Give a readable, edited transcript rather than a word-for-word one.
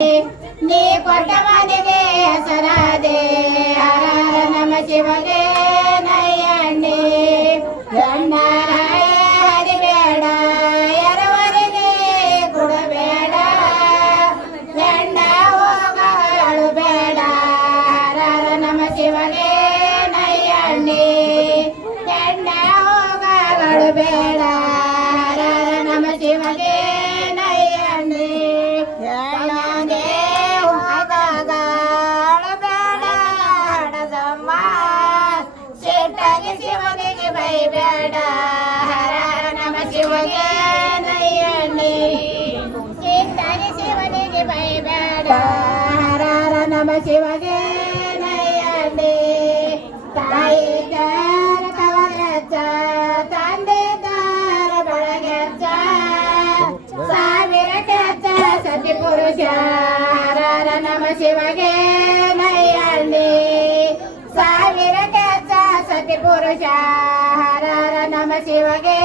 ನೀ ಕೊಟ್ಟ ಮನೆಗೆ ಹೆಸರಾದೆ ಹರ ನಮ ಶಿವಗೆ ನಯ್ಯಣ್ಣಿ ಗಂಡರಾಯ ಹರಿಬೇಡ ಎರವರಿಗೆ ಕೊಡಬೇಡ ಗಂಡ ಹೋಗಗಳು ಬೇಡ ಹರ ನಮ ಶಿವಗೆ ನಯ್ಯಣ್ಣಿ ಗಂಡ ಹೋಗಗಳು ಬೇಡ ಹರ ನಮ ಶಿವಗೆ ನಯ್ಯಣ್ಣಿ ಶಿವನಿಗೆ ಬೈಬೇಡ ಹರ ನಮ ಶಿವಗೆ ನಯ್ಯಣ್ಣಿ ಚಿಂತನೆ ಶಿವನಿಗೆ ಬೈಬೇಡ ಹರ ನಮ ಶಿವಗೆ ನಯ್ಯಣ್ಣಿ ತಾಯಿ ದಾರ ಕವಲೆಚ್ಚ ತಂದೆ ದಾರ ಬಳಗೆಚ್ಚ ಸಾವಿರ ಕೆಚ್ಚ ಸತಿ ಪುರುಷ ಹರ ನಮ ಶಿವಗೆ ನಯ್ಯಣ್ಣಿ ಸಾವಿರ ಕೆಚ್ಚ ಸತಿ ಪುರುಷ ಹರ ನಮ ಶಿವಗೆ